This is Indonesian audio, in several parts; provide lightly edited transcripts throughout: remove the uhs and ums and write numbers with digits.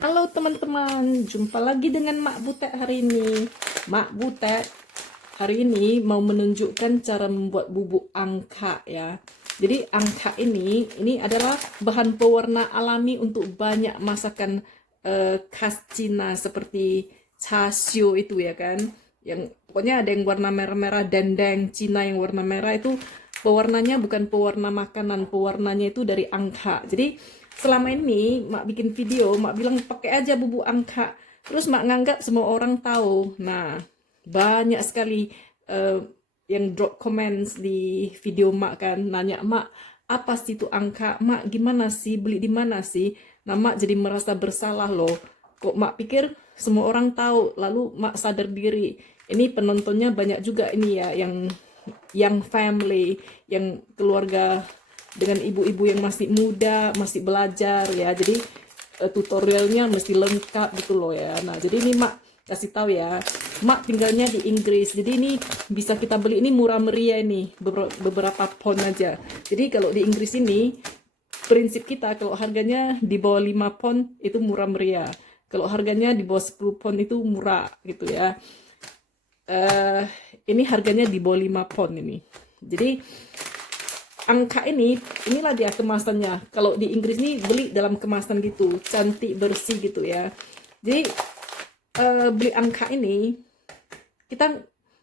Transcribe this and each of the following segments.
Halo teman-teman, jumpa lagi dengan Mak Butet hari ini. Mak Butet hari ini mau menunjukkan cara membuat bubuk angka ya. Jadi angka ini adalah bahan pewarna alami untuk banyak masakan khas Cina seperti char siu itu ya kan. Yang pokoknya ada yang warna merah-merah, dendeng Cina yang warna merah itu pewarnanya bukan pewarna makanan, pewarnanya itu dari angka. Jadi selama ini Mak bikin video, Mak bilang pakai aja bubuk angka. Terus Mak nganggap semua orang tahu. Nah, banyak sekali yang drop comments di video Mak kan. Nanya, Mak, apa sih itu angka? Mak, gimana sih? Beli di mana sih? Nah, Mak jadi merasa bersalah loh. Kok Mak pikir semua orang tahu. Lalu Mak sadar diri. Ini penontonnya banyak juga ini ya, yang family, yang keluarga dengan ibu-ibu yang masih muda, masih belajar ya. Jadi tutorialnya mesti lengkap gitu loh ya. Nah, jadi ini Mak kasih tahu ya. Mak tinggalnya di Inggris. Jadi ini bisa kita beli, ini murah meriah ini, beberapa pound aja. Jadi kalau di Inggris ini prinsip kita kalau harganya di bawah 5 pound itu murah meriah. Kalau harganya di bawah 10 pound itu murah gitu ya. Ini harganya di bawah 5 pound ini. Jadi angka inilah dia kemasannya. Kalau di Inggris nih beli dalam kemasan gitu, cantik, bersih gitu ya. Jadi beli angka ini, kita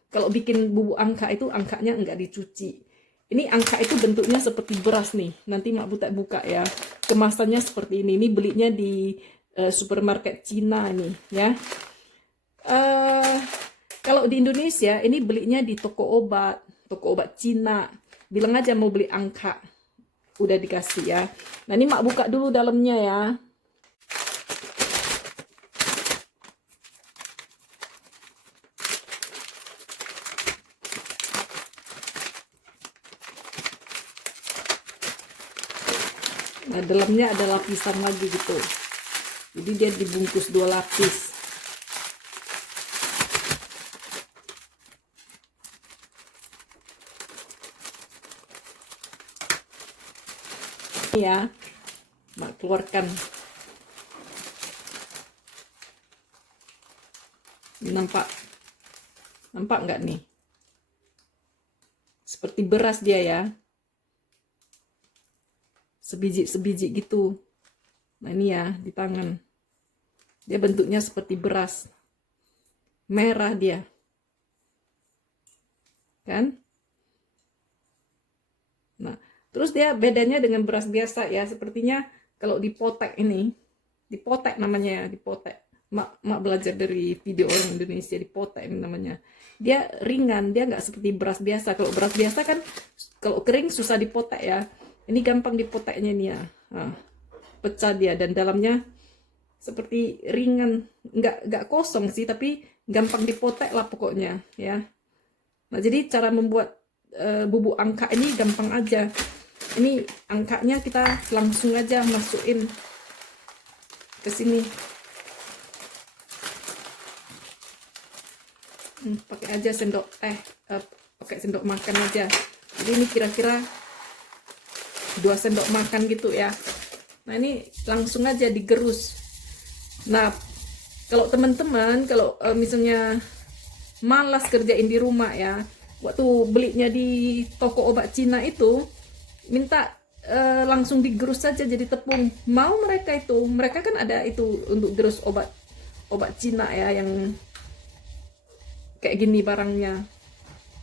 kalau bikin bubuk angka itu angkanya enggak dicuci. Ini angka itu bentuknya seperti beras nih. Nanti Mak Butet buka ya. Kemasannya seperti ini. Ini belinya di supermarket Cina nih ya. Kalau di Indonesia ini belinya di toko obat Cina. Bilang aja mau beli angka, udah dikasih ya. Nah ini Mak buka dulu dalamnya ya. Nah dalamnya ada lapisan lagi gitu. Jadi dia dibungkus 2 lapis. Ya, Mak keluarkan. Nampak nggak nih? Seperti beras dia ya, sebiji-sebiji gitu. Nah ini ya di tangan, dia bentuknya seperti beras, merah dia, kan? Nah, terus dia bedanya dengan beras biasa ya, sepertinya kalau dipotek ini, dipotek namanya ya, dipotek. Mak belajar dari video orang Indonesia, dipotek ini namanya. Dia ringan, dia nggak seperti beras biasa. Kalau beras biasa kan, kalau kering susah dipotek ya. Ini gampang dipoteknya nih ya. Nah, pecah dia dan dalamnya seperti ringan, nggak kosong sih, tapi gampang dipotek lah pokoknya ya. Nah jadi cara membuat bubuk angka ini gampang aja. Ini angkanya kita langsung aja masukin ke sini. Pakai aja sendok teh, pakai sendok makan aja. Jadi ini kira-kira 2 sendok makan gitu ya. Nah ini langsung aja digerus. Nah kalau teman-teman kalau misalnya malas kerjain di rumah ya, waktu belinya di toko obat Cina itu minta langsung digerus saja jadi tepung. Mau mereka kan ada itu untuk gerus obat Cina ya, yang kayak gini barangnya.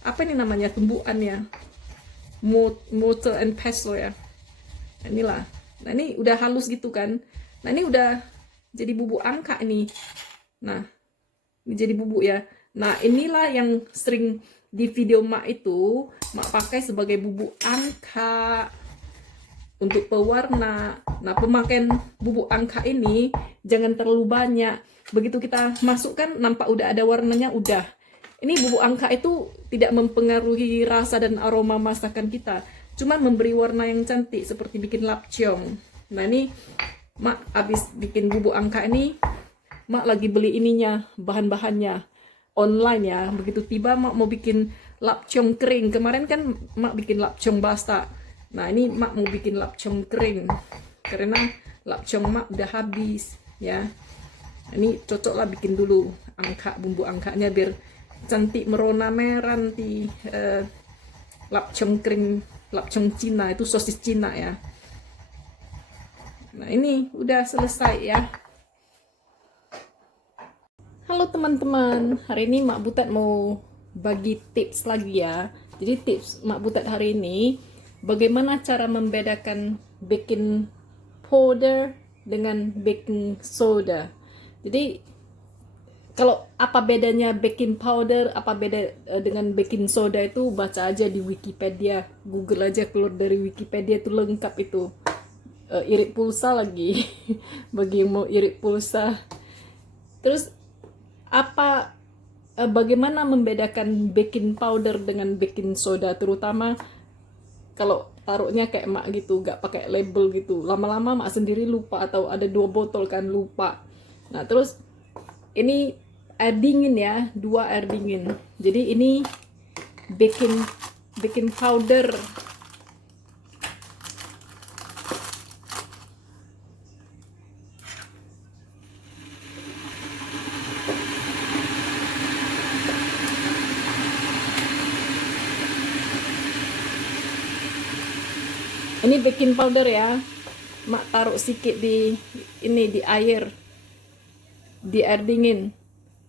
Apa ini namanya, tumbuhan ya, mortar and pestle ya. Inilah. Nah ini udah halus gitu kan. Nah, ini udah jadi bubuk angka ini. Nah, ini jadi bubuk ya. Nah, inilah yang sering di video mak itu mak pakai sebagai bubuk angka untuk pewarna. Nah, pemakaian bubuk angka ini jangan terlalu banyak. Begitu kita masukkan nampak udah ada warnanya, udah. Ini bubuk angka itu tidak mempengaruhi rasa dan aroma masakan kita, cuman memberi warna yang cantik seperti bikin lapchong. Nah, ini mak habis bikin bubuk angka ini, mak lagi beli ininya, bahan-bahannya online ya. Begitu tiba mak mau bikin lapchong kering. Kemarin kan mak bikin lapchong basah. Nah, ini mak mau bikin lapchong kering karena lapchong mak udah habis ya. Ini cocok lah bikin dulu angka, bumbu angkanya biar cantik merona merah nanti. Lapchong kering, lapchong Cina itu sosis Cina ya. Nah, ini udah selesai ya. Halo teman-teman, hari ini Mak Butet mau bagi tips lagi ya. Jadi tips Mak Butet hari ini, bagaimana cara membedakan baking powder dengan baking soda. Jadi kalau apa bedanya baking powder, apa beda dengan baking soda itu baca aja di Wikipedia, Google aja, keluar dari Wikipedia itu lengkap itu. Irit pulsa lagi bagi yang mau irit pulsa. Terus bagaimana membedakan baking powder dengan baking soda, terutama kalau taruhnya kayak mak gitu, gak pakai label gitu, lama-lama mak sendiri lupa, atau ada 2 botol kan lupa. Nah, terus ini air dingin ya, 2 air dingin. Jadi ini baking powder. Ini baking powder ya, mak taruh sedikit di ini, di air dingin.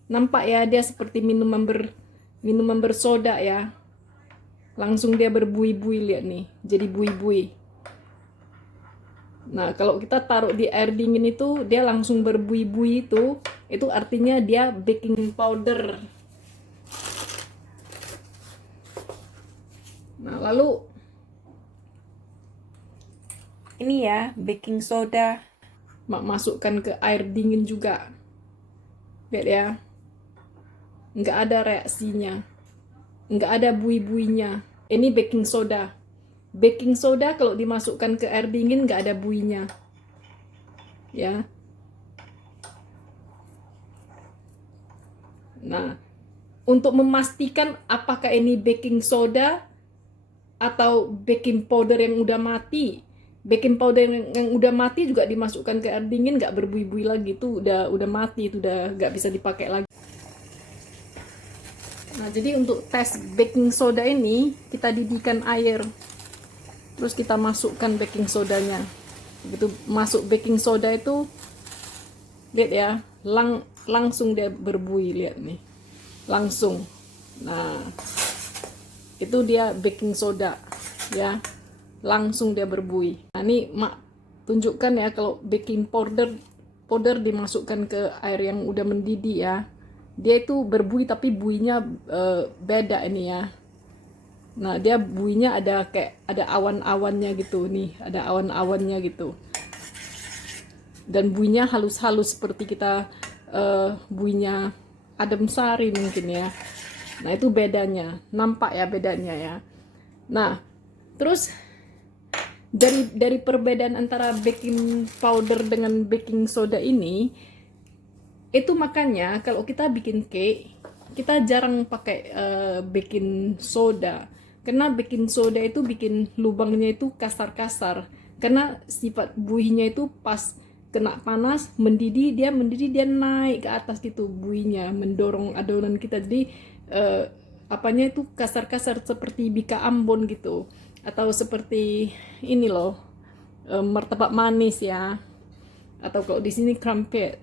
Nampak ya, dia seperti minuman bersoda ya. Langsung dia berbuih-buih, lihat nih, jadi buih-buih. Nah, kalau kita taruh di air dingin itu dia langsung berbuih-buih, itu artinya dia baking powder. Nah, lalu ini ya baking soda, mak masukkan ke air dingin juga. Lihat ya, nggak ada reaksinya, nggak ada buih-buihnya. Ini baking soda. Baking soda kalau dimasukkan ke air dingin nggak ada buihnya ya. Nah, untuk memastikan apakah ini baking soda atau baking powder yang udah mati, baking powder yang udah mati juga dimasukkan ke air dingin nggak berbuih-buih lagi, itu udah mati, itu udah nggak bisa dipakai lagi. Nah, jadi untuk tes baking soda ini kita didihkan air, terus kita masukkan baking sodanya. Begitu masuk baking soda itu, lihat ya, langsung dia berbuih, lihat nih, langsung. Nah, itu dia baking soda ya, langsung dia berbuih. Nah, ini mak tunjukkan ya, kalau baking powder dimasukkan ke air yang udah mendidih ya, dia itu berbuih tapi buihnya beda ini ya. Nah, dia buihnya ada kayak ada awan-awannya gitu nih, ada awan-awannya gitu. Dan buihnya halus-halus seperti kita buihnya adem sari mungkin ya. Nah, itu bedanya. Nampak ya bedanya ya. Nah, terus dari perbedaan antara baking powder dengan baking soda ini, itu makanya kalau kita bikin cake, kita jarang pakai baking soda. Karena baking soda itu bikin lubangnya itu kasar-kasar. Karena sifat buihnya itu pas kena panas, mendidih dia naik ke atas gitu, buihnya mendorong adonan kita. Jadi apanya itu kasar-kasar seperti bika Ambon gitu. Atau seperti ini loh, martabak manis ya. Atau kalau di sini crumpet.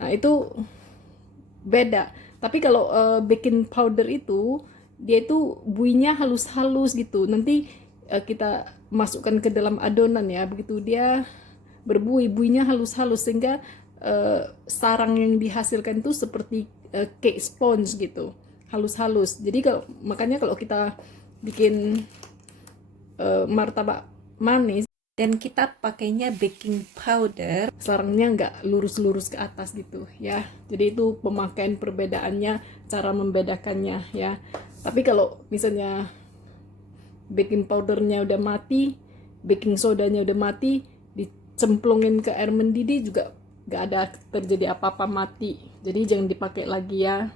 Nah, itu beda. Tapi kalau baking powder itu, dia itu buihnya halus-halus gitu. Nanti kita masukkan ke dalam adonan ya, begitu dia berbuih-buihnya halus-halus sehingga sarang yang dihasilkan itu seperti cake sponge gitu, halus-halus. Jadi makanya kalau kita bikin martabak manis dan kita pakainya baking powder, sarangnya nggak lurus-lurus ke atas gitu ya. Jadi itu pemakaian perbedaannya, cara membedakannya ya. Tapi kalau misalnya baking powdernya udah mati, baking sodanya udah mati, dicemplungin ke air mendidih juga nggak ada terjadi apa-apa, mati. Jadi jangan dipakai lagi ya.